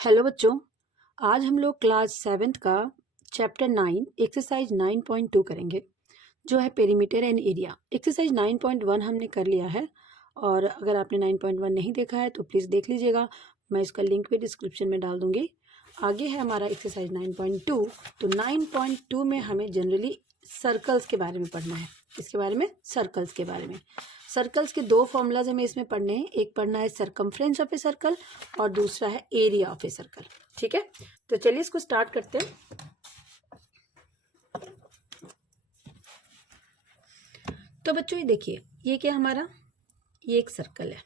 Hello बच्चों, आज हम लोग क्लास 7th का चैप्टर 9 एक्सरसाइज 9.2 करेंगे जो है पेरीमीटर एंड एरिया। एक्सरसाइज 9.1 हमने कर लिया है और अगर आपने 9.1 नहीं देखा है तो प्लीज़ देख लीजिएगा। मैं इसका लिंक भी डिस्क्रिप्शन में डाल दूंगी। आगे है हमारा एक्सरसाइज 9.2। तो 9.2 में हमें जनरली सर्कल्स के बारे में पढ़ना है। इसके बारे में सर्कल्स के बारे में सर्कल्स के दो फॉर्मूलाज हमें इसमें पढ़ने हैं। एक पढ़ना है सरकमफ्रेंस ऑफ ए सर्कल और दूसरा है एरिया ऑफ ए सर्कल। ठीक है, तो चलिए इसको स्टार्ट करते हैं। तो बच्चों ये देखिए, ये क्या हमारा, ये एक सर्कल है।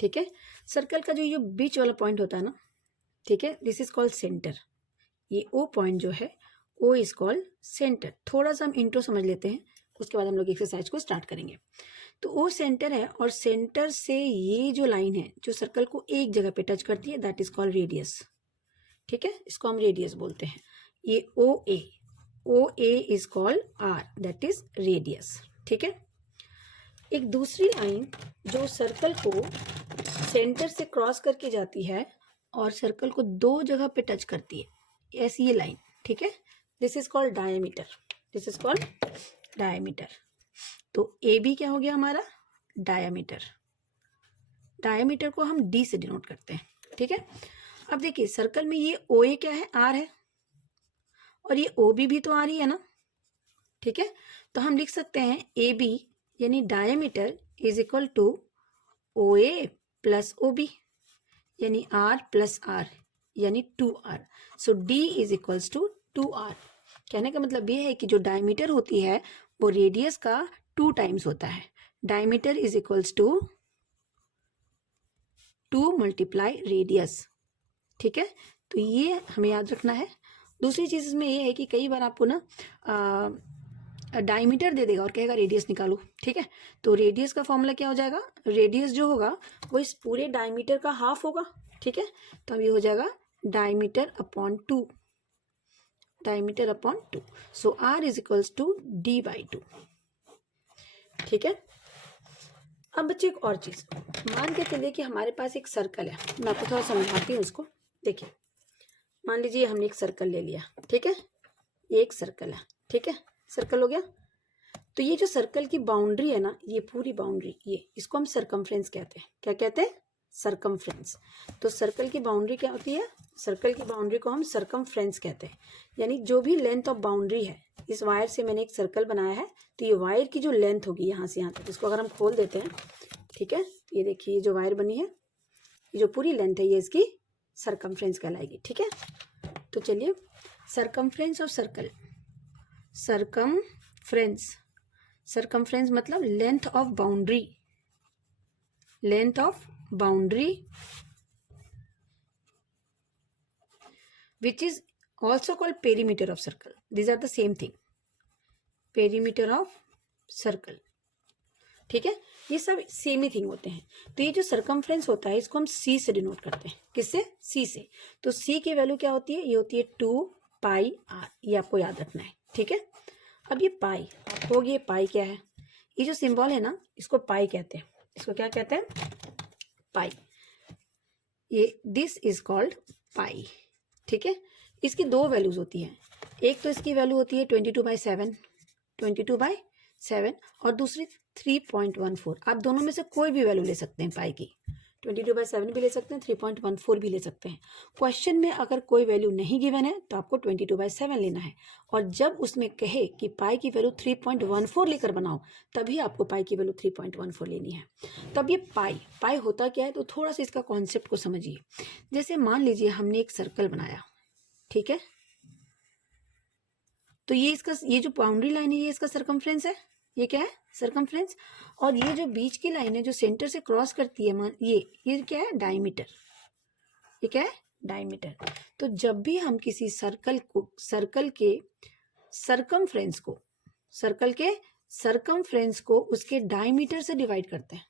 ठीक है, सर्कल का जो बीच वाला पॉइंट होता है ना, ठीक है, दिस इज कॉल्ड सेंटर। ये ओ पॉइंट जो है, ओ इज कॉल्ड सेंटर। थोड़ा सा हम इंट्रो समझ लेते हैं, उसके बाद हम लोग एक्सरसाइज को स्टार्ट करेंगे। तो वो सेंटर है और सेंटर से ये जो लाइन है जो सर्कल को एक जगह पे टच करती है, दैट इज कॉल्ड रेडियस। ठीक है, इसको हम रेडियस बोलते हैं। ये O A is called R, that is radius. ठीक है, एक दूसरी लाइन जो सर्कल को सेंटर से क्रॉस करके जाती है और सर्कल को दो जगह पे टच करती है, ऐसी ये लाइन। ठीक है, this is called diameter. This is called diameter. तो ए बी क्या हो गया हमारा, डायमीटर। डायमीटर को हम डी से डिनोट करते हैं। ठीक है, अब देखिए सर्कल में ये ओ ए क्या है, आर है, और ये ओ बी भी तो आर ही है ना। ठीक है, तो हम लिख सकते हैं ए बी यानी diameter is equal to O A plus O B यानी आर प्लस आर यानी 2r। So d is equals to 2r। कहने का मतलब ये है कि जो डायमीटर होती है वो रेडियस का 2 टाइम्स होता है। Diameter is equals to 2 multiply radius. ठीक है, तो ये हमें याद रखना है। दूसरी चीज इसमें ये है कि कई बार आपको ना डायमीटर दे देगा और कहेगा रेडियस निकालो। ठीक है, तो रेडियस का फॉर्मूला क्या हो जाएगा, रेडियस जो होगा वो इस पूरे डायमीटर का हाफ होगा। ठीक है, तो अब ये हो जाएगा diameter upon 2, diameter upon 2। So r is equals to d by 2। ठीक है, अब बच्चे एक और चीज मान के चलिए कि हमारे पास एक सर्कल है। मैं आपको थोड़ा समझाती हूँ उसको। देखिए, मान लीजिए हमने एक सर्कल ले लिया। ठीक है, ये एक सर्कल है। ठीक है, सर्कल हो गया। तो ये जो सर्कल की बाउंड्री है ना, ये पूरी बाउंड्री, ये इसको हम सरकमफ्रेंस कहते हैं। क्या कहते हैं, सरकमफ्रेंस। तो सर्कल की बाउंड्री क्या होती है, सर्कल की बाउंड्री को हम सरकमफ्रेंस कहते हैं। यानी जो भी लेंथ ऑफ बाउंड्री है, इस वायर से मैंने एक सर्कल बनाया है, तो ये वायर की जो लेंथ होगी यहाँ से यहाँ तक, इसको अगर हम खोल देते हैं, ठीक है, ये देखिए ये जो वायर बनी है, ये जो पूरी लेंथ है, ये इसकी सरकमफ्रेंस कहलाएगी। ठीक है, तो चलिए circumference of circle, circumference, circumference मतलब length of boundary, length of boundary which is also called perimeter of circle. These are the same thing, perimeter of circle. ठीक है, ये सब सेम ही थिंग होते हैं। तो ये जो सरकमफ्रेंस होता है इसको हम सी से डिनोट करते हैं। किससे, सी से। तो सी की वैल्यू क्या होती है, ये होती है 2 पाई आर। ये आपको याद रखना है। ठीक है, अब ये पाई होगी, ये पाई क्या है, ये जो सिंबल है ना, इसको पाई कहते हैं। इसको क्या कहते हैं, पाई। ये दिस इज कॉल्ड पाई। ठीक है, इसकी दो वैल्यूज होती हैं। एक तो इसकी वैल्यू होती है 22/7, 22/7, और दूसरी 3.14। आप दोनों में से कोई भी वैल्यू ले सकते हैं पाई की। 22/7 भी ले सकते हैं, 3.14 भी ले सकते हैं। क्वेश्चन में अगर कोई वैल्यू नहीं गिवन है तो आपको 22/7 लेना है, और जब उसमें कहे कि पाई की वैल्यू 3.14 लेकर बनाओ, तभी आपको पाई की वैल्यू 3.14 लेनी है। तब ये पाई, पाई होता क्या है, तो थोड़ा सा इसका कॉन्सेप्ट को समझिए। जैसे मान लीजिए हमने एक सर्कल बनाया। ठीक है, तो ये इसका, ये जो बाउंड्री लाइन है, ये इसका सरकमफ्रेंस है। ये क्या है, सरकमफ्रेंस। और ये जो बीच की लाइन है जो सेंटर से क्रॉस करती है, मान ये क्या है, डायमीटर। ये क्या है, डायमीटर। तो जब भी हम किसी सर्कल को, सर्कल के सरकमफ्रेंस को, सर्कल के सरकमफ्रेंस को उसके डायमीटर से डिवाइड करते हैं,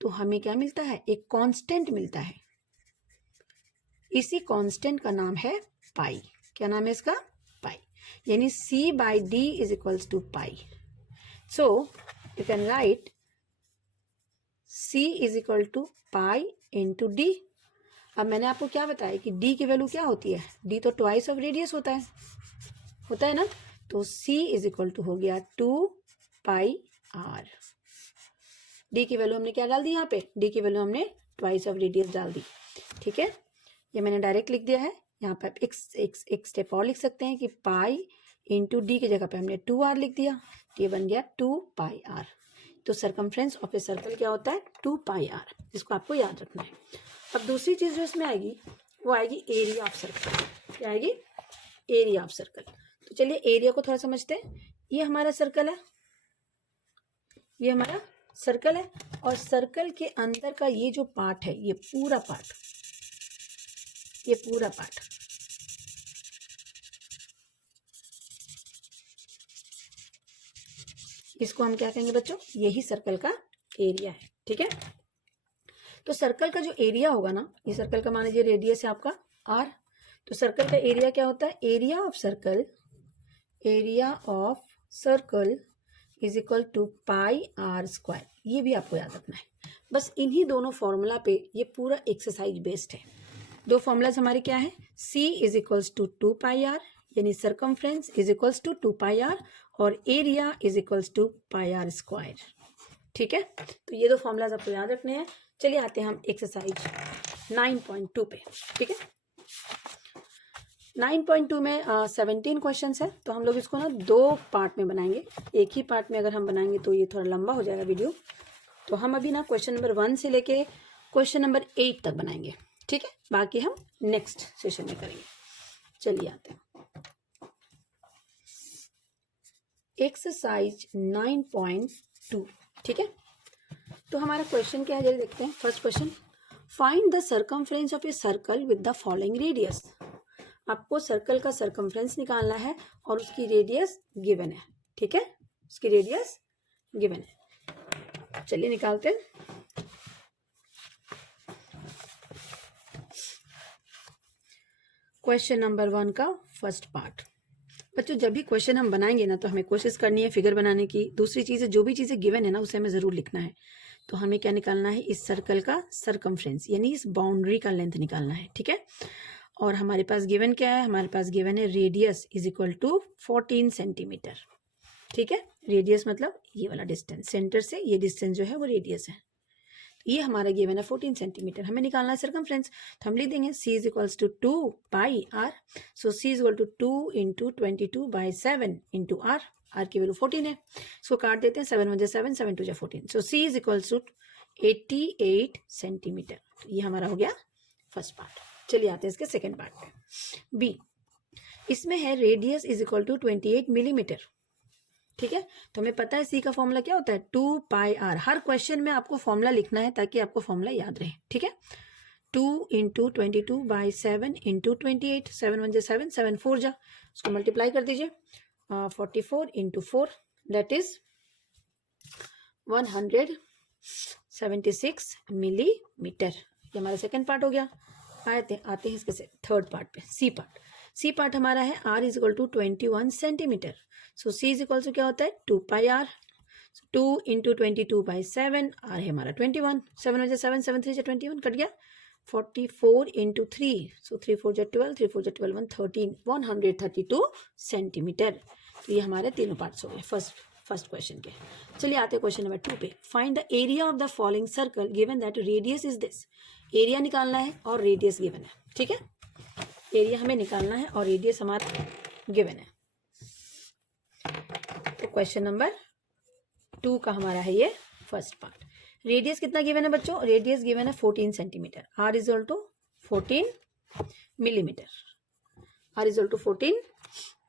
तो हमें क्या मिलता है, एक कांस्टेंट मिलता है। इसी कांस्टेंट का नाम है पाई। क्या नाम है इसका, पाई। यानी c by d is equals to pi. So you can write c is equal to pi into d. अब मैंने आपको क्या बताया कि डी की वैल्यू क्या होती है, डी तो ट्वाइस ऑफ रेडियस होता है ना। तो सी इज इक्वल टू हो गया 2 पाई आर। डी की वैल्यू हमने क्या डाल दी, यहाँ पे डी की वैल्यू हमने ट्वाइस ऑफ रेडियस डाल दी। ठीक है, ये मैंने डायरेक्ट लिख दिया है। यहाँ पे एक स्टेप और लिख सकते हैं कि पाई इंटू डी की जगह पे हमने 2r लिख दिया, तो ये बन गया 2 पाई आर। तो सरकमफ्रेंस ऑफ ए सर्कल क्या होता है, 2 पाई आर, जिसको आपको याद रखना है। अब दूसरी चीज जो इसमें आएगी वो आएगी एरिया ऑफ सर्कल। क्या आएगी, एरिया ऑफ सर्कल। तो चलिए एरिया को थोड़ा समझते हैं। ये हमारा सर्कल है, ये हमारा सर्कल है, और सर्कल के अंदर का ये जो पार्ट है, ये पूरा पार्ट, ये पूरा पार्ट इसको हम क्या कहेंगे बच्चों, यही सर्कल का एरिया है। ठीक है, तो सर्कल का जो एरिया होगा ना, ये सर्कल का मान लीजिए रेडियस है आपका r, तो सर्कल का एरिया क्या होता है, area of circle, area of circle is equal to pi are square. ये भी आपको याद रखना है। बस इन्हीं दोनों फॉर्मूला पे ये पूरा एक्सरसाइज बेस्ड है। दो फॉर्मूलाज हमारे क्या है, c is equals to 2 pi R, यानी circumference is equals to 2 pi R, और area is equals to pi are square. ठीक है, तो ये दो फॉर्मूलाज आपको याद रखने हैं। चलिए आते हैं हम एक्सरसाइज 9.2 पे। ठीक है, 9.2 में 17 क्वेश्चन है, तो हम लोग इसको ना दो पार्ट में बनाएंगे। एक ही पार्ट में अगर हम बनाएंगे तो ये थोड़ा लंबा हो जाएगा वीडियो। तो हम अभी ना क्वेश्चन नंबर 1 से लेके क्वेश्चन नंबर 8 तक बनाएंगे। ठीक है, बाकी हम नेक्स्ट सेशन में करेंगे। चलिए आते हैं एक्सरसाइज 9.2। ठीक है, तो हमारा क्वेश्चन क्या है जल्दी देखते हैं। First question, find the circumference of a circle with the following radius. आपको सर्कल का सर्कमफ्रेंस निकालना है और उसकी रेडियस गिवन है। ठीक है, उसकी रेडियस गिवन है। चलिए निकालते हैं। क्वेश्चन नंबर 1 का फर्स्ट पार्ट। बच्चों जब भी क्वेश्चन हम बनाएंगे ना, तो हमें कोशिश करनी है फिगर बनाने की। दूसरी चीज़ है, जो भी चीज़ें गिवन है ना उसे हमें ज़रूर लिखना है। तो हमें क्या निकालना है, इस सर्कल का सर्कमफ्रेंस, यानी इस बाउंड्री का लेंथ निकालना है। ठीक है, और हमारे पास गिवन क्या है, हमारे पास गिवन है radius is equal to 14 centimetre. ठीक है, रेडियस मतलब ये वाला डिस्टेंस, सेंटर से ये डिस्टेंस जो है वो रेडियस है। ये हमारा गिवन है 14 सेंटीमीटर। हमें निकालना है सर्कमफ्रेंस, तो हम लिख देंगे c is equals to 2 pi r. So c is equal to 2 into 22/7 into r. R की वैल्यू 14 है, इसको काट देते हैं। 7 1 7, 7 2 14। So c is equals to 88 centimetre. तो ये हमारा हो गया फर्स्ट पार्ट। चलिए आते हैं इसके सेकेंड पार्ट पे। बी, इसमें है radius is equal to 28 millimetre. ठीक है, तो हमें पता है सी का फॉर्मूला क्या होता है, 2 पाई आर। हर क्वेश्चन में आपको फॉर्मूला लिखना है ताकि आपको फॉर्मूला याद रहे। ठीक है, 2 इंटू 22/7 इंटू 28, 7 1 7, 7 4 जा, उसको मल्टीप्लाई कर दीजिए। 44 इंटू 4 दैट इज 176 मिलीमीटर। ये हमारा सेकेंड पार्ट हो गया। आते हैं इसके थर्ड पार्ट पे, सी पार्ट। सी पार्ट हमारा है r is equal to 21 centimetre. So c is equal to क्या होता है, 2 पाई आर। 2 इंटू 22/7, आर है हमारा 21। 7 1 7, 7 3 21, कट गया। 44 इंटू 3, सो 3 4 12, 3 4 12 113, 132 सेंटीमीटर। तो ये हमारे तीनों पार्ट्स हो गए फर्स्ट क्वेश्चन के। चलिए आते हैं क्वेश्चन नंबर 2 पे। Find the area of the following circle given that radius is this. Area निकालना है और रेडियस गिवन है। ठीक है, एरिया हमें निकालना है और रेडियस हमारा गिवन है। तो क्वेश्चन नंबर 2 का हमारा है ये फर्स्ट पार्ट। रेडियस कितना गिवन है बच्चों, रेडियस गिवन है 14 centimetre. R is equal to 14 millimetre. R is equal to 14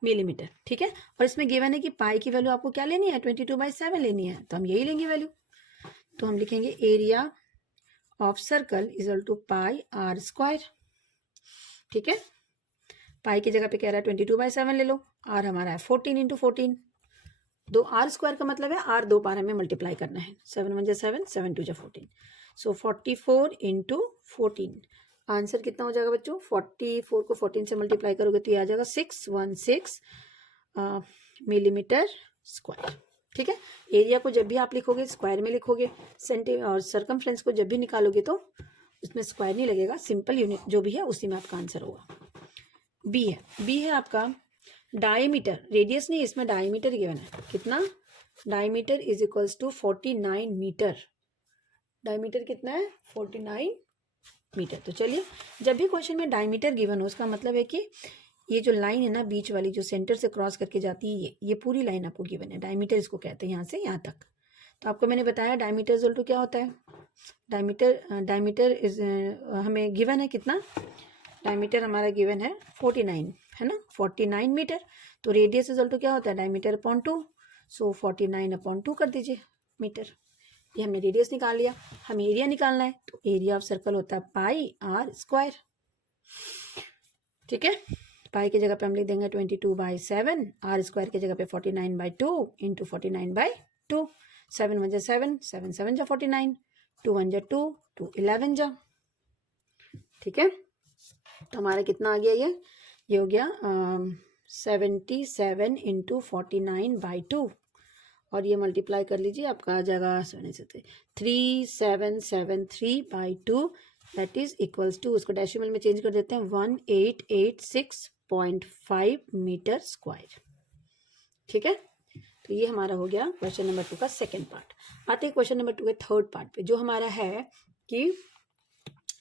millimetre. ठीक है, और इसमें गिवन है कि पाई की वैल्यू आपको क्या लेनी है, 22/7 लेनी है, तो हम यही लेंगे वैल्यू। तो हम लिखेंगे area of circle is equal to pi are square. ठीक है, पाई की जगह पे कह रहा है 22/7 ले लो। आर हमारा है 14 इंटू 14। दो आर स्क्वायर का मतलब है आर दो बार हमें मल्टीप्लाई करना है। 7 1 7, 7 2 14। सो 44 इंटू 14। आंसर कितना हो जाएगा बच्चों, 44 को 14 से मल्टीप्लाई करोगे तो ये आ जाएगा 616 मिलीमीटर स्क्वायर। ठीक है, एरिया को जब भी आप लिखोगे स्क्वायर में लिखोगे, और सर्कमफ्रेंस को जब भी निकालोगे तो इसमें स्क्वायर नहीं लगेगा, सिंपल यूनिट जो भी है उसी में आपका आंसर होगा। बी है आपका डायमीटर, रेडियस नहीं, इसमें डायमीटर गिवन है। कितना? Diameter is equals to 49 metre. Diameter कितना है? 49 मीटर। तो चलिए, जब भी क्वेश्चन में डायमीटर गिवन हो उसका मतलब है कि ये जो लाइन है ना बीच वाली, जो सेंटर से क्रॉस करके जाती है, ये पूरी लाइन आपको गिवन है। डायमीटर इसको कहते हैं, यहाँ से यहाँ तक। तो आपको मैंने बताया डायमीटर इक्वल टू क्या होता है। डायमीटर इज हमें गिवन है कितना? डायमीटर हमारा गिवन है 49, है ना, 49 मीटर। तो रेडियस इक्वल टू क्या होता है? Diameter upon 2। सो 49 अपॉन 2 कर दीजिए मीटर। ये हमने रेडियस निकाल लिया। हमें एरिया निकालना है, तो एरिया ऑफ सर्कल होता है पाई आर स्क्वायर। ठीक है, पाई की जगह पे हम लिख देंगे 22/7, आर स्क्वायर की जगह पे 49/2 इंटू 49/2। 7 1 7, 7 7 जा 49, 2 1 जा 2, 2 11 जा। ठीक है, तो हमारा कितना आ गया? ये हो गया 77 इंटू 49/2, और ये मल्टीप्लाई कर लीजिए, आपका आ जाएगा 3773/2, दैट इज इक्वल्स टू, उसको डेसिमल में चेंज कर देते हैं, 1886.5 मीटर स्क्वायर। ठीक है, तो ये हमारा हो गया क्वेश्चन नंबर 2 का सेकेंड पार्ट। आते हैं क्वेश्चन नंबर 2 के थर्ड पार्ट पे, जो हमारा है कि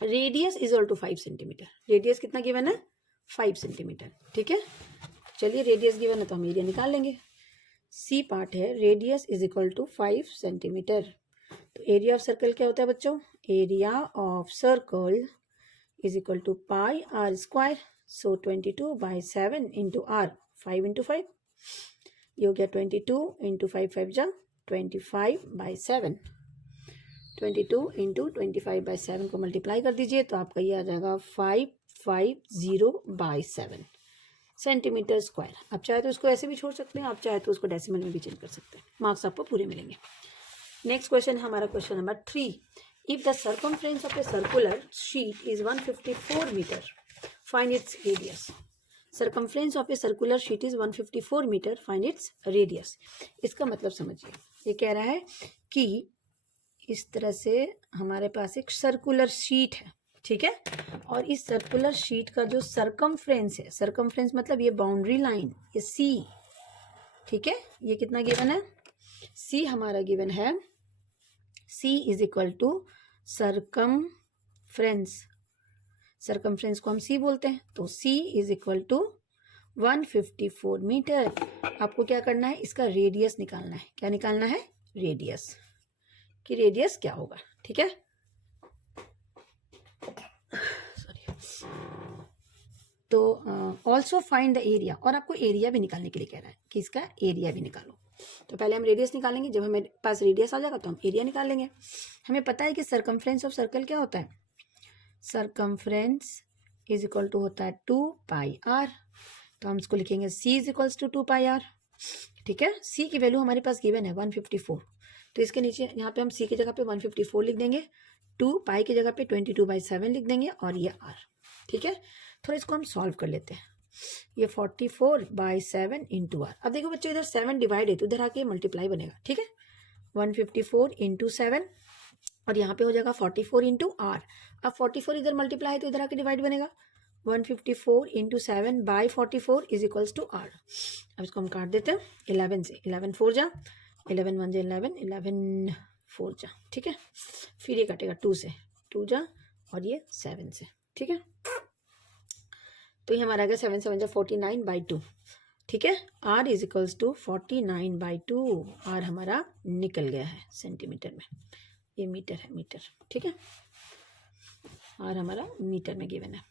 radius is equal to 5 centimetre. Radius कितना गिवन है? 5 सेंटीमीटर। ठीक है, चलिए रेडियस गिवन है तो हम एरिया निकाल लेंगे। सी पार्ट है, radius is equal to 5 centimetre. तो एरिया ऑफ सर्कल क्या होता है बच्चों? Area of circle is equal to pi are square. So 22/7 into r, 5 into 5, ये हो गया 22 इंटू 5, 5 जा 25/7। 22 इंटू 25/7 को मल्टीप्लाई कर दीजिए, तो आपका ये आ जाएगा 550/7 सेंटीमीटर स्क्वायर। आप चाहे तो इसको ऐसे भी छोड़ सकते हैं, आप चाहे तो उसको डेसिमल में भी चेंज कर सकते हैं। मार्क्स आपको पूरे मिलेंगे। नेक्स्ट क्वेश्चन है हमारा question number 3। If the circumference of a circular sheet is 154 metre, find its radius. Circumference of a circular sheet is 154 metre, find its radius. इसका मतलब समझिए, ये कह रहा है कि इस तरह से हमारे पास एक सर्कुलर शीट है, ठीक है, और इस सर्कुलर शीट का जो सर्कमफ्रेंस है, सर्कमफ्रेंस मतलब ये बाउंड्री लाइन, ये सी, ठीक है, ये कितना गिवन है? सी हमारा गिवन है, C is equal to circumference. Circumference को हम सी बोलते हैं, तो C is equal to 154 metre. आपको क्या करना है? इसका रेडियस निकालना है। क्या निकालना है? रेडियस, कि रेडियस क्या होगा। ठीक है, तो ऑल्सो फाइंड द एरिया, और आपको एरिया भी निकालने के लिए कह रहा है कि इसका एरिया भी निकालो। तो पहले हम रेडियस निकालेंगे, जब हमारे पास रेडियस आ जाएगा तो हम एरिया निकाल लेंगे। हमें पता है कि सर्कमफ्रेंस ऑफ सर्कल क्या होता है? सर्कमफ्रेंस इज इक्वल टू होता है 2πr, तो हम इसको लिखेंगे c is equals to 2πr। ठीक है, c की वैल्यू हमारे पास गिवन है 154, तो इसके नीचे यहाँ पे हम c की जगह पे 154 लिख देंगे, 2π की जगह पे 22/7 लिख देंगे, और ये r। ठीक है, थोड़ा इसको हम सॉल्व कर लेते हैं। ये 44/7 इंटू आर। अब देखो बच्चों, इधर 7 डिवाइड है तो इधर आके मल्टीप्लाई बनेगा। ठीक है, 154 इंटू 7, और यहाँ पे हो जाएगा 44 इंटू आर। अब 44 इधर मल्टीप्लाई है तो इधर आके डिवाइड बनेगा। 154 into 7 by 44 is equals to r. अब इसको हम काट देते हैं 11 से, 11 4 जा, 11 1 जा 11, 11 4 जा। ठीक है, फिर ये कटेगा 2 से, 2 जा, और ये 7 से। ठीक है, तो ये हमारा आ गया 7 7 जा 49/2। ठीक है, r is equals to 49/2। R हमारा निकल गया है सेंटीमीटर में, ये मीटर है, मीटर। ठीक है, आर हमारा मीटर में गिवन है।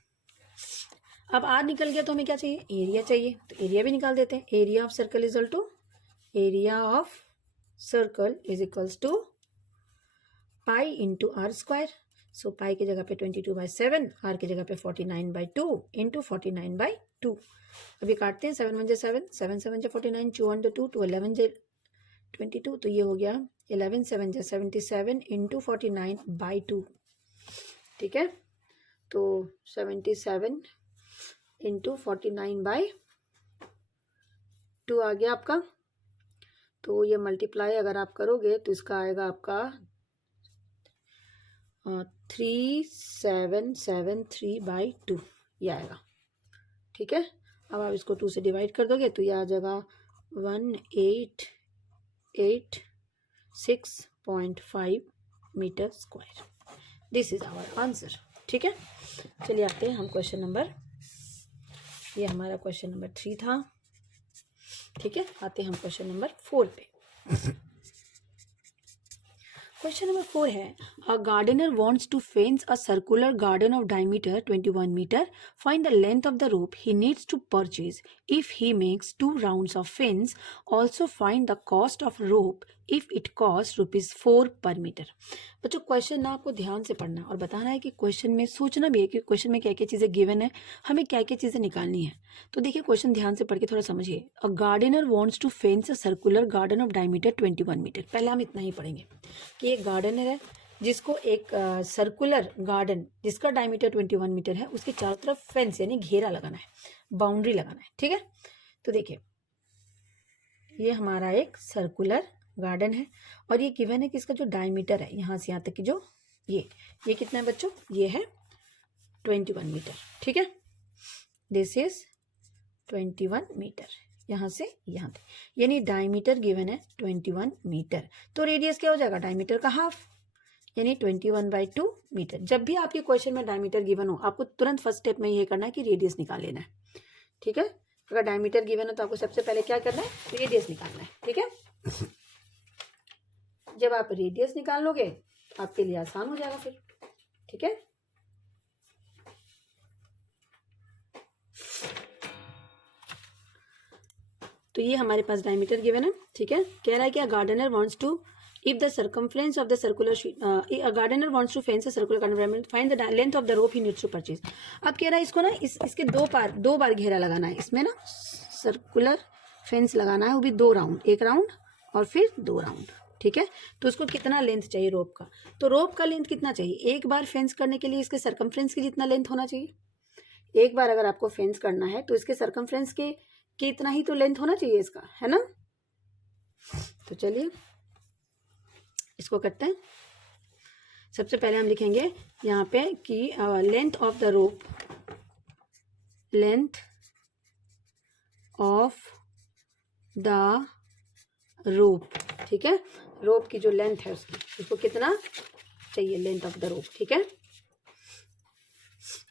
अब आर निकल गया तो हमें क्या चाहिए? एरिया चाहिए, तो एरिया भी निकाल देते हैं। Area of circle is equal to, area of circle is equals to pi into R square. So pi की जगह पे 22/7, आर की जगह पे 49/2 इंटू 49/2। अभी काटते हैं, 7 1 जा 7, 7 7 जा 49, 2 1 जा 2, 2 11 जा 22, तो ये हो गया 11 7 जा 77 इंटू 49/2। ठीक है, तो 77 इंटू 49/2 आ गया आपका। तो ये मल्टीप्लाई अगर आप करोगे तो इसका आएगा आपका 3773/2 ये आएगा। ठीक है, अब आप इसको 2 से डिवाइड कर दोगे तो ये आ जाएगा 1886.5 metre square. This is our answer. ठीक है, चलिए आते हैं हम क्वेश्चन नंबर, ये हमारा क्वेश्चन नंबर 3 था। ठीक है, आते हैं हम क्वेश्चन नंबर 4 पे। क्वेश्चन नंबर 4 है, a gardener wants to fence a circular garden of diameter 21 metre, find the length of the rope he needs to purchase if he makes 2 rounds of fence, also find the cost of rope if it cost ₹4 per metre. बच्चों question ना आपको ध्यान से पढ़ना और बताना है कि क्वेश्चन में सोचना भी है कि क्वेश्चन में क्या क्या चीज़ें गिवन है, हमें क्या क्या चीज़ें निकालनी है। तो देखिए क्वेश्चन ध्यान से पढ़ के थोड़ा समझिए। A gardener wants to fence a circular garden of diameter 21 metre. पहले हम इतना ही पढ़ेंगे कि एक गार्डनर है जिसको एक सर्कुलर गार्डन जिसका डायमीटर 21 मीटर है, उसके चारों तरफ फेंस यानी घेरा लगाना है, बाउंड्री लगाना है। ठीक है, तो देखिए ये हमारा एक सर्कुलर गार्डन है और ये गिवन है कि इसका जो डायमीटर है यहाँ से यहाँ तक की जो ये कितना है बच्चों, ये है 21 मीटर। ठीक है, दिस इज 21 मीटर यहाँ से यहाँ तक, यानी डायमीटर गिवन है 21 मीटर। तो रेडियस क्या हो जाएगा, डायमीटर का हाफ यानी 21/2 मीटर। जब भी आपके क्वेश्चन में डायमीटर गिवन हो आपको तुरंत फर्स्ट स्टेप में ये करना है कि रेडियस निकाल लेना है। ठीक है, अगर डायमीटर गिवन है तो आपको सबसे पहले क्या करना है, रेडियस निकालना है। ठीक है, जब आप रेडियस निकाल लोगे आपके लिए आसान हो जाएगा फिर। ठीक है, तो ये हमारे पास डायमीटर गिवन है। ठीक है, कह रहा है कि gardener wants to if the circumference of the circular gardener wants to fence a circular garden, find the length of the rope he needs to purchase. अब कह रहा है इसको ना इसके दो बार घेरा लगाना है, इसमें ना सर्कुलर फेंस लगाना है, वो भी 2 राउंड, 1 राउंड और फिर 2 राउंड। ठीक है, तो उसको कितना लेंथ चाहिए रोप का, तो रोप का लेंथ कितना चाहिए, एक बार फेंस करने के लिए इसके सर्कमफ्रेंस की जितना लेंथ होना चाहिए। एक बार अगर आपको फेंस करना है तो इसके सर्कमफ्रेंस के इतना ही तो लेंथ होना चाहिए इसका, है ना। तो चलिए इसको करते हैं। सबसे पहले हम लिखेंगे यहाँ पे कि length of the rope, length of the रोप। ठीक है, रोप की जो लेंथ है उसको कितना चाहिए, लेंथ ऑफ द रोप। ठीक है,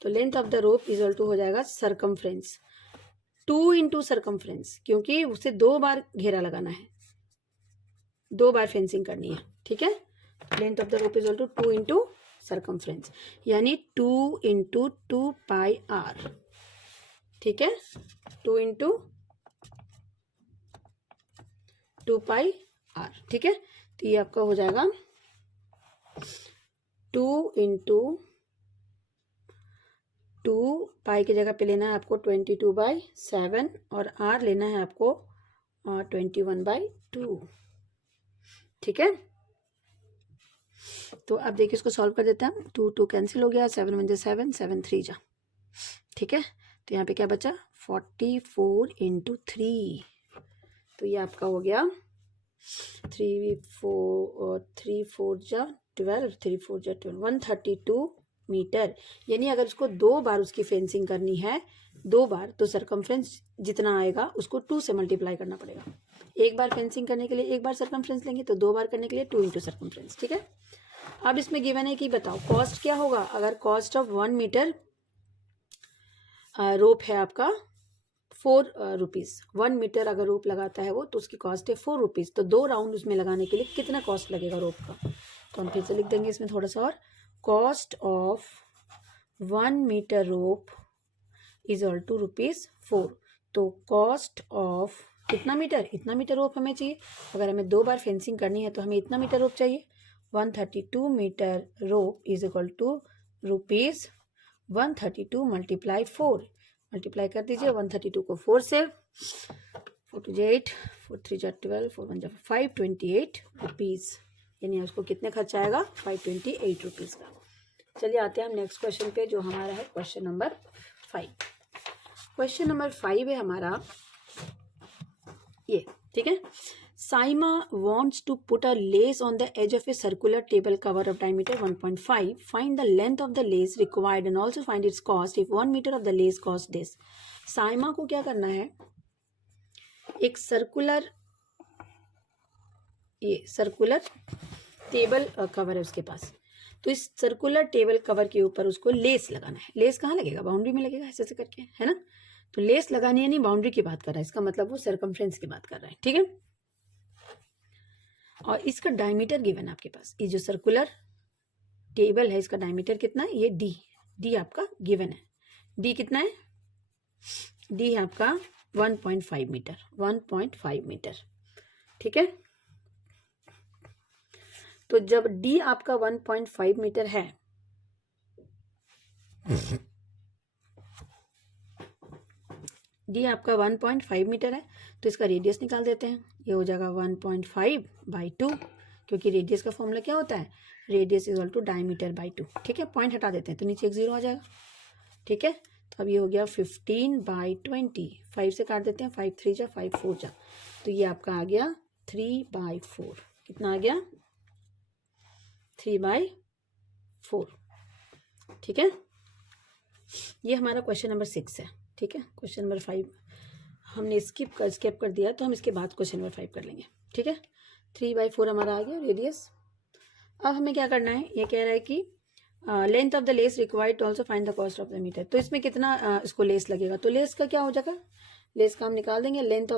तो length of the rope equal to हो जाएगा सर्कमफ्रेंस 2 इंटू सर्कमफ्रेंस, क्योंकि उसे 2 बार घेरा लगाना है, 2 बार फेंसिंग करनी है। ठीक है, length of the rope equal to 2 into circumference यानी 2 इंटू 2 पाई आर। ठीक है, 2 इंटू 2 पाई आर। ठीक है, तो ये आपका हो जाएगा 2 इंटू 2 पाई की जगह पे लेना है आपको 22/7 और आर लेना है आपको 21/2। ठीक है, तो अब देखिए इसको सॉल्व कर देते हैं। 2 कैंसिल हो गया, 7 1 7 7 3 जा। ठीक है, तो यहाँ पे क्या बचा 44 इंटू 3, तो ये आपका हो गया 3 4 जा 12, 3 4 जा 12, 132 मीटर। यानी अगर उसको 2 बार उसकी फेंसिंग करनी है, 2 बार, तो सर्कमफ्रेंस जितना आएगा उसको 2 से मल्टीप्लाई करना पड़ेगा। एक बार फेंसिंग करने के लिए 1 बार सर्कमफ्रेंस लेंगे, तो 2 बार करने के लिए 2 इंटू सर्कमफ्रेंस। ठीक है, अब इसमें गिवन है कि बताओ कॉस्ट क्या होगा। अगर कॉस्ट ऑफ 1 मीटर रोप है आपका 4 रुपीज़, 1 मीटर अगर रोप लगाता है वो, तो उसकी कॉस्ट है 4 रुपीज़। तो 2 राउंड उसमें लगाने के लिए कितना कॉस्ट लगेगा रोप का, तो हम फिर से लिख देंगे इसमें थोड़ा सा और, cost of 1 metre rope is all to ₹4। तो कॉस्ट ऑफ कितना मीटर, इतना मीटर रोप हमें चाहिए। अगर हमें 2 बार फेंसिंग करनी है तो हमें इतना मीटर रोप चाहिए। 132 metre rope is equal to ₹132 multiply 4, multiply कर दीजिए 132 को 4 से, 4 2 8, 4 3 12, 4 1 528 रुपीज़। यानी उसको कितने खर्च आएगा 528 रुपीज़ का। चलिए आते हैं हम नेक्स्ट क्वेश्चन पे, जो हमारा है क्वेश्चन नंबर 5। क्वेश्चन नंबर 5 है हमारा ये। ठीक है, Saima wants to put a lace on the edge of a circular table cover of diameter 1.5. Find the length of the lace required and also find its cost if 1 meter of the lace cost this. Saima को क्या करना है, एक circular table cover है उसके पास, तो इस circular table cover के ऊपर उसको लेस लगाना है. लेस कहाँ लगेगा? बाउंड्री में लगेगा, ऐसे करके, है ना. तो लेस लगानी है, नहीं बाउंड्री की बात कर रहा है, इसका मतलब वो सर्कमफ्रेंस की बात कर रहा है. ठीक है. और इसका डायमीटर गिवन है आपके पास. ये जो सर्कुलर टेबल है इसका डायमीटर कितना है? ये डी आपका गिवन है. डी कितना है? डी है आपका 1.5 मीटर. 1.5 मीटर. ठीक है. तो जब डी आपका 1.5 मीटर है, डी आपका 1.5 मीटर है, तो इसका रेडियस निकाल देते हैं. ये हो जाएगा 1.5/2, क्योंकि रेडियस का फॉर्मूला क्या होता है? Radius equal to diameter by 2. ठीक है. पॉइंट हटा देते हैं तो नीचे एक 0 आ जाएगा. ठीक है. तो अब ये हो गया 15/20. 5 से काट देते हैं, 5 3 जा 5 4 जा, तो ये आपका आ गया 3/4. कितना आ गया? 3/4. ठीक है. ये हमारा क्वेश्चन नंबर 6 है. ठीक है. क्वेश्चन नंबर 5 हमने स्किप कर दिया, तो हम इसके बाद क्वेश्चन नंबर 5 कर लेंगे. ठीक है. 3/4 हमारा आ गया रेडियस. अब हमें क्या करना है? ये कह रहा है कि length of the lace required to also find the cost of the metre. तो इसमें कितना इसको लेस लगेगा? तो लेस का क्या हो जाएगा? लेस का हम निकाल देंगे. Length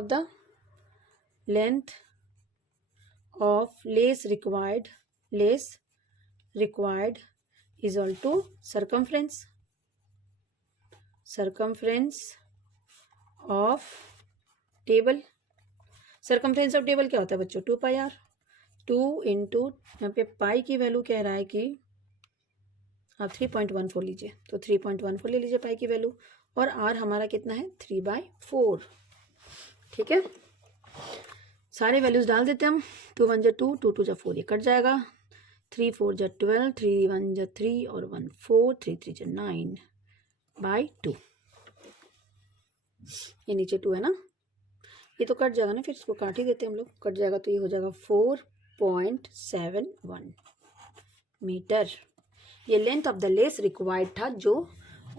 of lace required is all to circumference of table. Circumference of table क्या होता है बच्चों? 2πr. 2 इंटू यहाँ पे पाई की वैल्यू कह रहा है कि आप 3.14 लीजिए, तो 3.14 ले लीजिए पाई की वैल्यू, और आर हमारा कितना है? 3/4. ठीक है. सारे वैल्यूज डाल देते हैं हम. 2 1 जा 2, 2 2 जा 4, ये कट जाएगा. 3 4 जा 12, 3 1 जा 3 और 1 4, 3 3 जा 9/2. ये नीचे 2 है ना, ये तो कट जाएगा ना, फिर इसको काट ही देते हैं हम लोग. कट जाएगा तो ये हो जाएगा 4.71 मीटर. ये length of the lace required था जो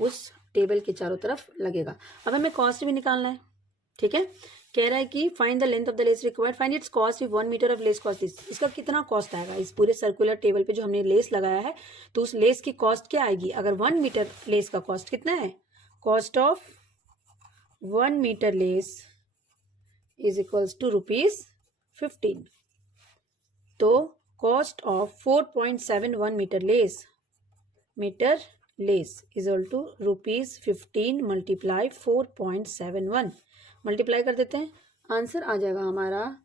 उस टेबल के चारों तरफ लगेगा. अब हमें कॉस्ट भी निकालना है. ठीक है. कह रहा है कि find the length of the lace required, find its cost if 1 metre of lace cost this. इसका कितना कॉस्ट आएगा? इस पूरे सर्कुलर टेबल पे जो हमने लेस लगाया है, तो उस लेस की कॉस्ट क्या आएगी? अगर 1 मीटर लेस का कॉस्ट कितना है? Cost of 1 metre lace is equals to ₹15. तो cost of 4.71 metre lace is equal to ₹15 multiply 4.71. Multiply कर देते हैं, आंसर आ जाएगा हमारा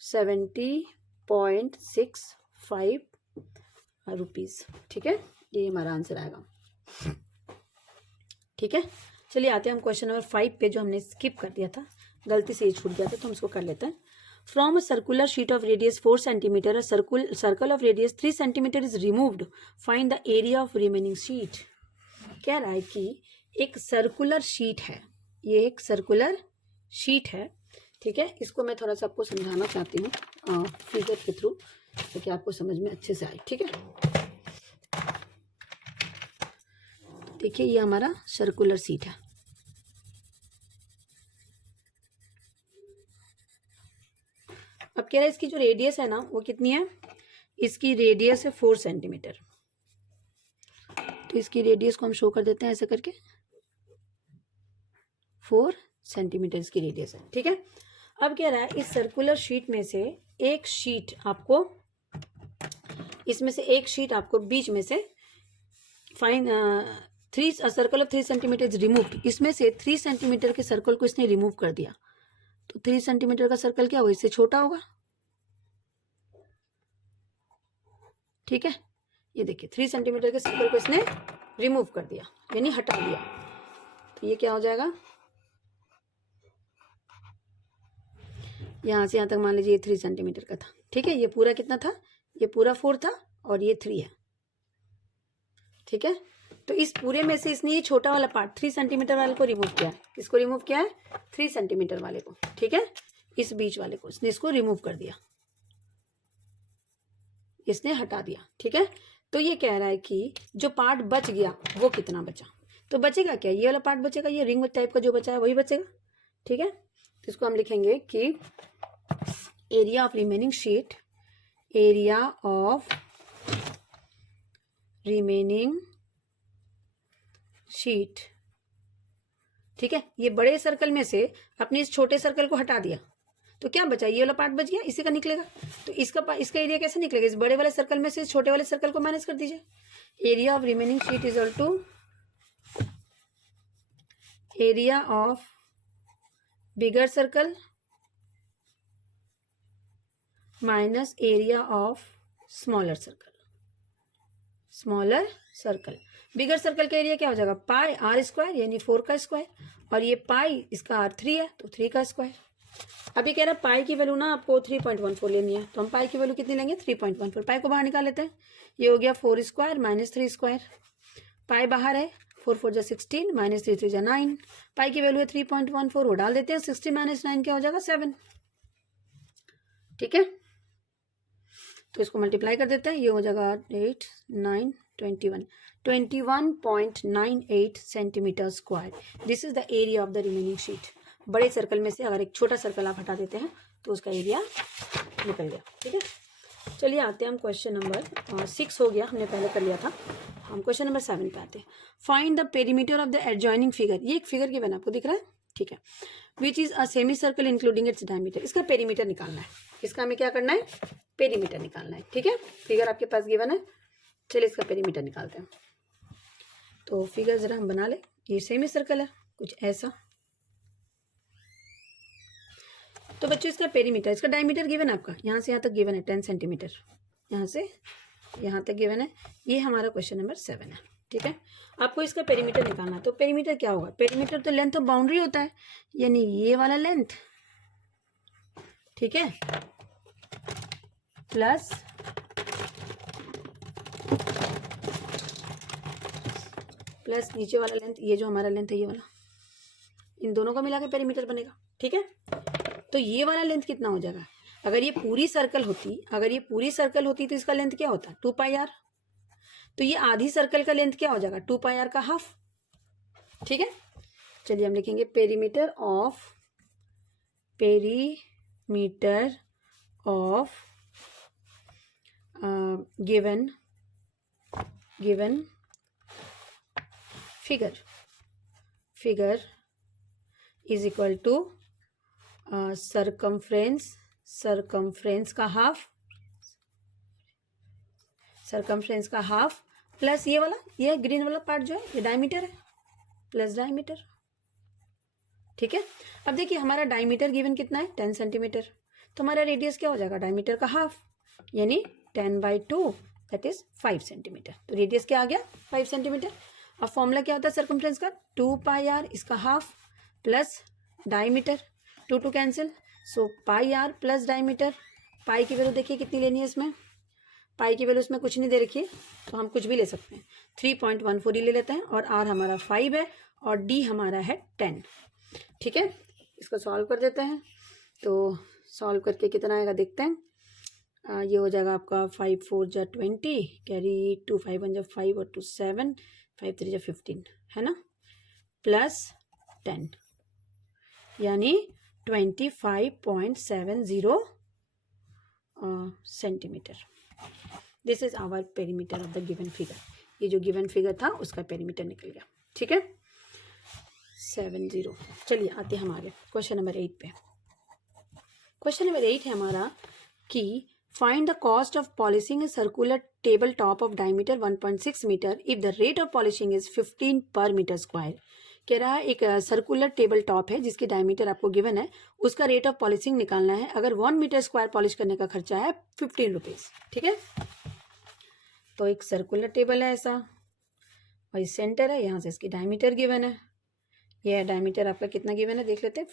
70.65 रुपीज़. ठीक है. ये हमारा आंसर आएगा. ठीक है. चलिए आते हैं हम क्वेश्चन नंबर 5 पे, जो हमने स्किप कर दिया था, गलती से ये छूट गया था, तो हम इसको कर लेते हैं. From a circular sheet of radius 4 centimetre, a circle of radius 3 centimetre is removed. Find the area of remaining sheet. कह रहा है कि एक सर्कुलर शीट है, ये एक सर्कुलर शीट है. ठीक है. इसको मैं थोड़ा सा आपको समझाना चाहती हूँ फिगर के थ्रू, ताकि आपको समझ में अच्छे से आए. ठीक है. देखिए ये हमारा सर्कुलर शीट है. अब कह रहा है इसकी जो रेडियस है ना, वो कितनी है? इसकी रेडियस है 4 सेंटीमीटर. तो इसकी रेडियस को हम शो कर देते हैं ऐसे करके. 4 सेंटीमीटर इसकी रेडियस है. ठीक है. अब कह रहा है इस सर्कुलर शीट में से एक शीट आपको, इसमें से एक शीट आपको बीच में से fine circle of 3 centimetre is removed. इसमें से 3 सेंटीमीटर के सर्कल को इसने रिमूव कर दिया. तो 3 सेंटीमीटर का सर्कल क्या होगा? इससे छोटा होगा. ठीक है. ये देखिए 3 सेंटीमीटर के सर्कल को इसने रिमूव कर दिया, यानी हटा दिया. तो ये क्या हो जाएगा? यहाँ से यहाँ तक मान लीजिए ये 3 सेंटीमीटर का था. ठीक है. ये पूरा कितना था? ये पूरा 4 था और ये 3 है. ठीक है. तो तो इस पूरे में से इसने ये छोटा वाला पार्ट 3 सेंटीमीटर वाले को रिमूव किया है। किसको रिमूव किया है? 3 सेंटीमीटर वाले को, ठीक है, इस बीच वाले को इसने इसको रिमूव कर दिया, इसने हटा दिया, ठीक है। तो ये कह रहा है कि जो पार्ट बच गया वो कितना बचा। तो बचेगा क्या? ये वाला पार्ट बचेगा, ये रिंग टाइप का जो बचा है वही बचेगा, ठीक है। तो इसको हम लिखेंगे कि area of remaining sheet, area of remaining sheet, ठीक है। ये बड़े सर्कल में से अपने इस छोटे सर्कल को हटा दिया तो क्या बचा? ये वाला पार्ट बच गया, इसी का निकलेगा। तो इसका एरिया कैसे निकलेगा? इस बड़े वाले सर्कल में से इस छोटे वाले सर्कल को माइनस कर दीजिए। Area of remaining sheet is equal to area of bigger circle minus area of smaller circle. Smaller circle, bigger circle का एरिया क्या हो जाएगा? पाई आर स्क्वायर यानी 4 का स्क्वायर, और ये पाई इसका आर 3 है तो 3 का स्क्वायर। अभी कह रहा है पाई की वैल्यू ना आपको 3.14 लेनी है, तो हम पाई की वैल्यू कितनी लेंगे? 3.14। पाई को बाहर निकाल लेते हैं, ये हो गया 4 स्क्वायर माइनस 3 स्क्वायर। पाई बाहर है, 4 4 जा 16 माइनस 3 3 जा 9। पाई की वैल्यू है 3.14, वो डाल देते हैं। 60 माइनस 9 क्या हो जाएगा? 7, ठीक है। तो इसको मल्टीप्लाई कर देते हैं, ये हो जाएगा 8 9 21 21.98 centimetre square. This is the area of the remaining sheet. बड़े सर्कल में से अगर एक छोटा सर्कल आप हटा देते हैं तो उसका एरिया निकल गया, ठीक है। चलिए आते हैं हम क्वेश्चन नंबर 6 हो गया, हमने पहले कर लिया था। हम क्वेश्चन नंबर 7 पे आते हैं। Find the perimeter of the adjoining figure. ये एक फिगर गिवन आपको दिख रहा है, ठीक है। Which is a semi circle including its diameter. इसका पेरीमीटर निकालना है, इसका हमें क्या करना है? पेरीमीटर निकालना है, ठीक है। फिगर आपके पास गिवन है, चलिए इसका पेरीमीटर निकालते हैं। तो फिगर जरा हम बना ले। ये सेमी सर्कल है कुछ ऐसा, तो बच्चों इसका पेरीमीटर, इसका डायमीटर गिवन है आपका, यहाँ से यहाँ तक गिवन है 10 सेंटीमीटर, यहाँ से यहाँ तक गिवन है। ये हमारा क्वेश्चन नंबर 7 है, ठीक है। आपको इसका पेरीमीटर निकालना है। तो पेरीमीटर क्या होगा? पेरीमीटर तो लेंथ ऑफ बाउंड्री होता है, यानी ये वाला लेंथ, ठीक है, प्लस नीचे वाला लेंथ, ये जो हमारा लेंथ है ये वाला, इन दोनों का मिला के पेरीमीटर बनेगा, ठीक है। तो ये वाला लेंथ कितना हो जाएगा? अगर ये पूरी सर्कल होती तो इसका लेंथ क्या होता? 2 पाई आर। तो ये आधी सर्कल का लेंथ क्या हो जाएगा? 2 पाई आर का हाफ, ठीक है। चलिए हम लिखेंगे perimeter of given figure is equal to circumference का हाफ प्लस ये वाला, ये ग्रीन वाला पार्ट जो है ये डायमीटर है, प्लस डायमीटर, ठीक है। अब देखिए हमारा डायमीटर गिवन कितना है? 10 सेंटीमीटर। तो हमारा रेडियस क्या हो जाएगा? डायमीटर का हाफ, यानी 10/2 दैट इज 5 सेंटीमीटर। तो रेडियस क्या आ गया? 5 सेंटीमीटर। अब फॉर्मूला क्या होता है सरकमफ्रेंस का? 2 पाई आर, इसका half plus diameter, 2 2 cancel, so pi R plus diameter. Pi की वैल्यू देखिए कितनी लेनी है इसमें? पाई की वैल्यू इसमें कुछ नहीं दे रखी है, तो हम कुछ भी ले सकते हैं, 3.14 ही ले लेते हैं। और आर हमारा 5 है और डी हमारा है 10, ठीक है। इसको सॉल्व कर देते हैं, तो सॉल्व करके कितना आएगा देखते हैं। ये हो जाएगा आपका 5 4 जा 20, कैरी 2 5 1 जा 5 और 2 7, 5 3 जा 15, है ना, प्लस 10 यानी 25.70 centimetre. This is our perimeter of the given figure. ये जो गिवन फिगर था उसका पेरीमीटर निकल गया, ठीक है, 70। चलिए आते हैं हमारे क्वेश्चन नंबर 8 पे। क्वेश्चन नंबर 8 है हमारा कि find the cost of polishing a circular table top of diameter 1.6 metre if the rate of polishing is 15 per metre square. कह रहा है एक सर्कुलर टेबल टॉप है जिसकी डायमीटर आपको गिवन है, उसका रेट ऑफ पॉलिशिंग निकालना है। अगर 1 मीटर स्क्वायर पॉलिश करने का खर्चा है 15 रुपीज़, ठीक है। तो एक सर्कुलर टेबल है ऐसा, और ये सेंटर है, यहाँ से इसकी डायमीटर गिवन है। यह डायमीटर आपका कितना गिवन है देख लेते हैं,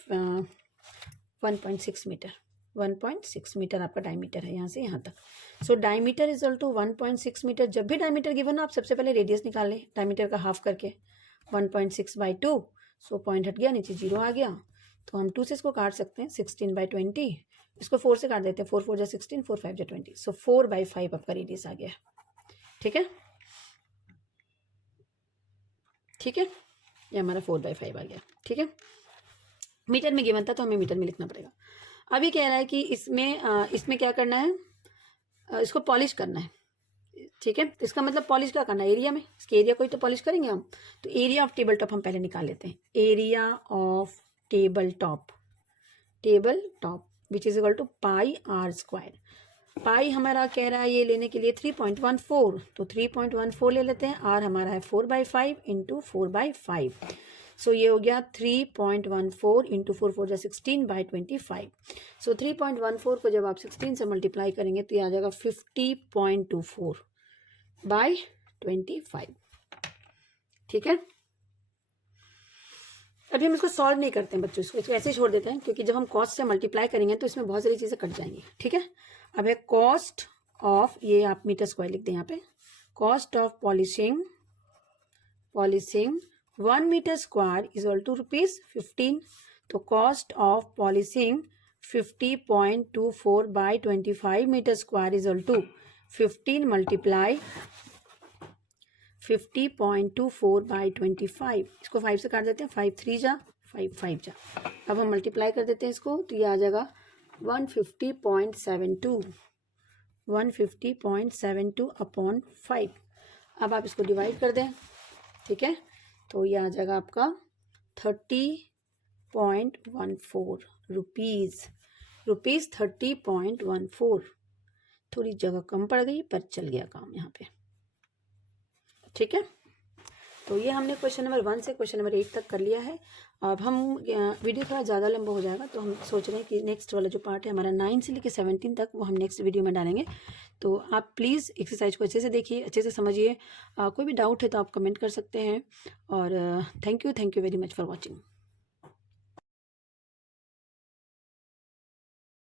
1.6 मीटर, 1.6 मीटर आपका डायमीटर है यहाँ से यहाँ तक. So diameter is equal to 1.6 metre. जब भी डायमीटर गिवन हो आप सबसे पहले रेडियस निकाल लें डायमीटर का हाफ करके. 1.6/2. सो पॉइंट हट गया, नीचे 0 आ गया. तो हम 2 से इसको काट सकते हैं. 16/20. इसको 4 से काट देते हैं. 4 4 जा 16, 4 5 जा 20. सो 4/5 आपका रेडियस आ गया. ठीक है, ठीक है, ये हमारा 4/5 आ गया. ठीक है, मीटर में गिवन था तो हमें मीटर में लिखना पड़ेगा. अब ये कह रहा है कि इसमें क्या करना है, इसको पॉलिश करना है. ठीक है, तो इसका मतलब पॉलिश क्या करना है, एरिया में. इसके एरिया को ही तो पॉलिश करेंगे हम. तो एरिया ऑफ टेबल टॉप हम पहले निकाल लेते हैं. Area of table top which is equal to πr². Pi हमारा कह रहा है ये लेने के लिए 3.14. तो 3.14 ले लेते हैं. आर हमारा है 4/5 इंटू 4/5. सो ये हो गया 3.14 इंटू 4 4 जा 16/25. सो 3.14 को जब आप 16 से मल्टीप्लाई करेंगे तो ये आ जाएगा 50.24/25. ठीक है, अभी हम इसको सॉल्व नहीं करते हैं बच्चों, इसको ऐसे ही छोड़ देते हैं क्योंकि जब हम कॉस्ट से मल्टीप्लाई करेंगे तो इसमें बहुत सारी चीज़ें कट जाएंगी. ठीक है, अब है कॉस्ट ऑफ, ये आप मीटर स्क्वायर लिख दें यहाँ पे. Cost of polishing 1 metre square is equal to ₹15. तो cost of polishing 50.24/25 metre square is equal to 15 multiply 50.24/25. इसको 5 से काट देते हैं. 5 3 जा 5 5 जा. अब हम मल्टीप्लाई कर देते हैं इसको तो ये आ जाएगा 150.72/5. अब आप इसको डिवाइड कर दें. ठीक है, तो ये आ जाएगा आपका 30.14 रुपीज़. 30.14. थोड़ी जगह कम पड़ गई पर चल गया काम यहाँ पे. ठीक है, तो ये हमने क्वेश्चन नंबर 1 से क्वेश्चन नंबर 8 तक कर लिया है. अब हम वीडियो थोड़ा ज़्यादा लंबा हो जाएगा तो हम सोच रहे हैं कि नेक्स्ट वाला जो पार्ट है हमारा 9 से लेकर 17 तक वो हम नेक्स्ट वीडियो में डालेंगे. तो आप प्लीज़ एक्सरसाइज को अच्छे से देखिए, अच्छे से समझिए. कोई भी डाउट है तो आप कमेंट कर सकते हैं. और thank you very much for watching.